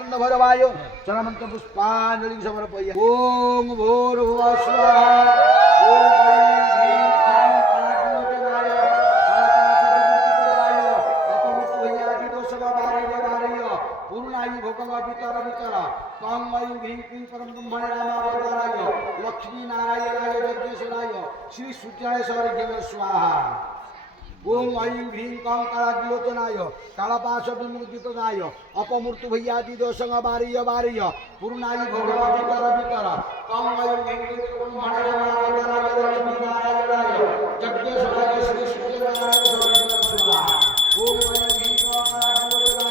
मार्तंड भैरवाय चरमंत्र पुष्पांजलि समर्पयामि। ओम भूर्भुवः स्वः ओम ह्रीं क्लीं कालाग्निलोचनाय कालपाशविमुक्तिप्रदाय अपमुक्तभयादिदोषवाराय पूर्णायि भोगव वितर वितर कं ऐं ह्रीं क्लीं परं ब्रह्मणे रामावताराय लक्ष्मी नारायणाय यज्ञेश्वराय श्री सूर्याय सर्वज्ञ स्वाहा। ओम ऐं ह्रीं कं कालाग्निलोचनाय कालपाशविमुक्तिप्रदाय अपमृत्युभयादिदोषवाराय पूर्णायि भोगव वितर वितर कं ऐं ह्रीं क्लीं ब्रह्मणे रामावताराय लक्ष्मी नारायणाय यज्ञेश्वराय श्री सूर्याय सर्वज्ञ स्वाहा। ओम ऐं ह्रीं कं कालाग्निलोचनाय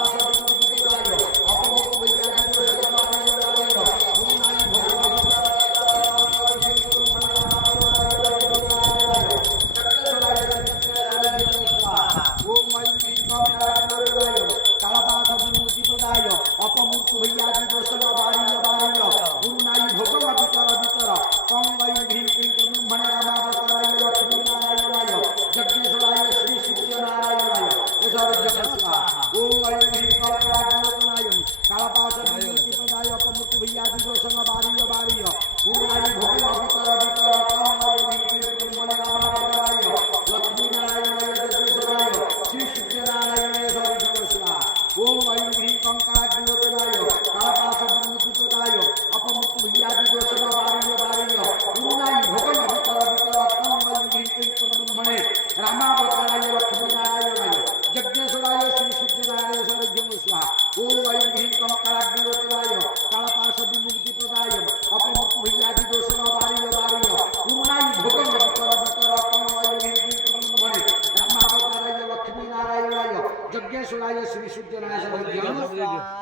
कालपाशविमुक्तिप्रदाय श्री सूर्यनारायण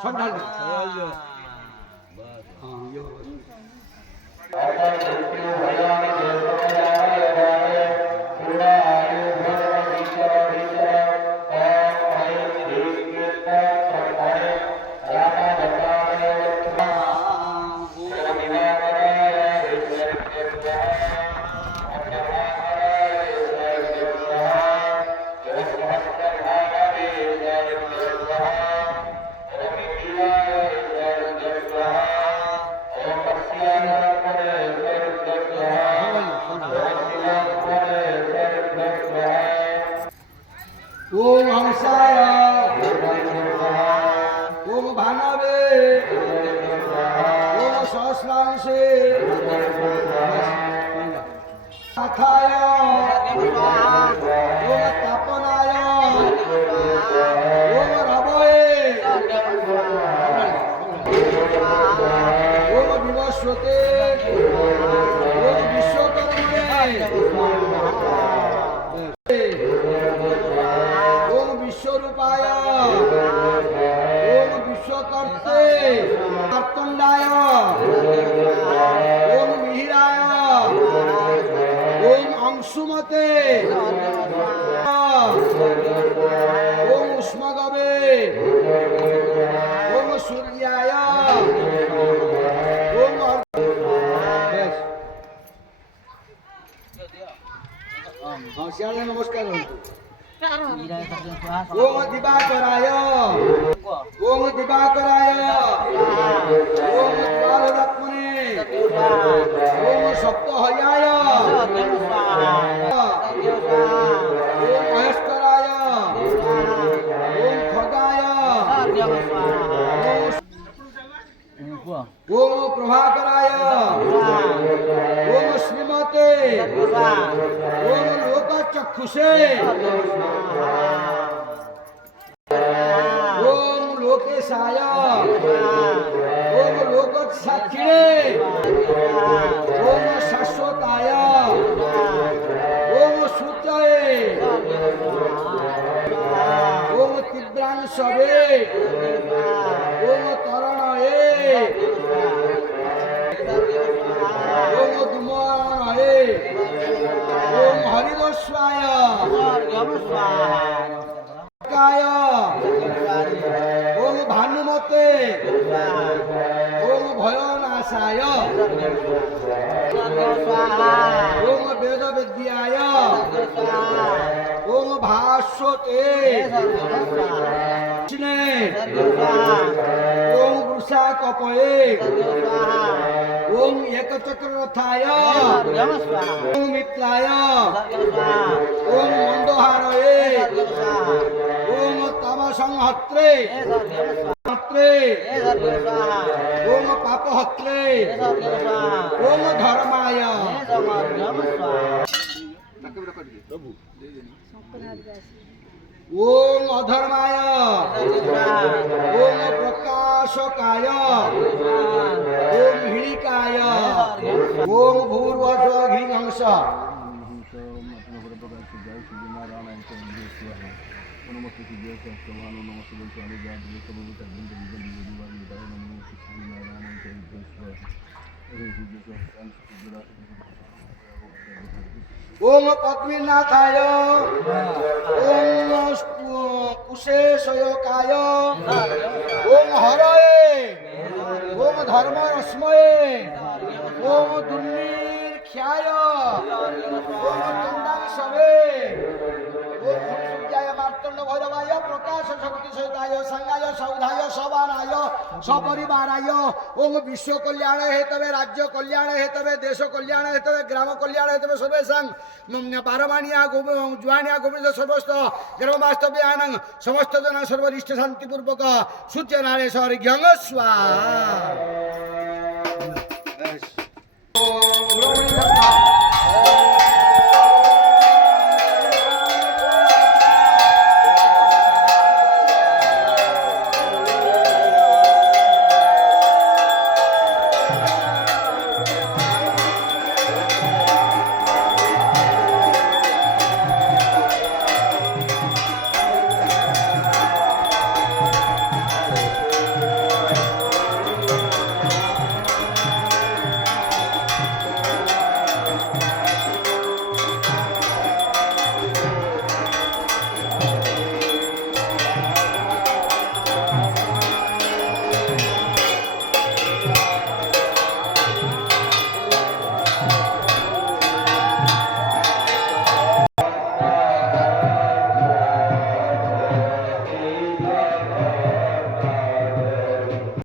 सब ढाल ओम हंसाय ओम भानवे ओम सहस्रांशे अथाय ओम तापनाय ओम रवये ओम विवस्वते ओम विश्वकर्मणे विश्वरूपाय ओम विश्वकर्ते मार्तंडाय ओम मिहिराय ओम अंशुमते ओम उष्मगवे ओम सूर्याय ओम नमस्कार ओम दिवाकराय ओम दिवाकराय ओम कालरत्मने ओम सप्तहयाय ओम महेश्वराय ओम खगाय ओम प्रभाकराय ओम श्रीमते ओम लोकचक्षुषे ओम लोकेशाय ओम लोकसाक्षिणे ओम शाश्वताय ओम सूत्रये ओम तीव्रांशवे ओम तरणये ओम दुमरणये ओम हरिदस्वाय काय ओम भानुमते ओम भयनाशाय ओम वेद विद्याय ओम भास्वते कपये ओम एकचक्ररथाय ओम मित्राय ओम मंदहारये ओम तमसंहत्रे ओम पापहत्रे ओम धर्माय ओम अधर्माय ओम प्रकाशकाय ओम हिणिकाय ओम भूर्वस्वघ्रिहंस ओम पद्मीनाथाय ओम कुशेशयोकाय ओम हरये ओम धर्मरश्मये ओम दुर्निर्ख्याय ओम चंदांशवे ओम सूर्याय मार्तंड भैरवाय प्रकाश शक्ति सहिताय संगाय सौधाय सवानाय सपरिवाराय ओम विश्व कल्याण हेतवे राज्य कल्याण हेतवे देश कल्याण हेतवे ग्राम कल्याण हेतवे सर्वेषां पारमाणिया जुआनिया गोविंद सर्वस्त ग्रामवास्तव्यानं समस्त जना सर्वरिष्ट शांतिपूर्वक सूर्यनारायण ज्ञान स्वाहा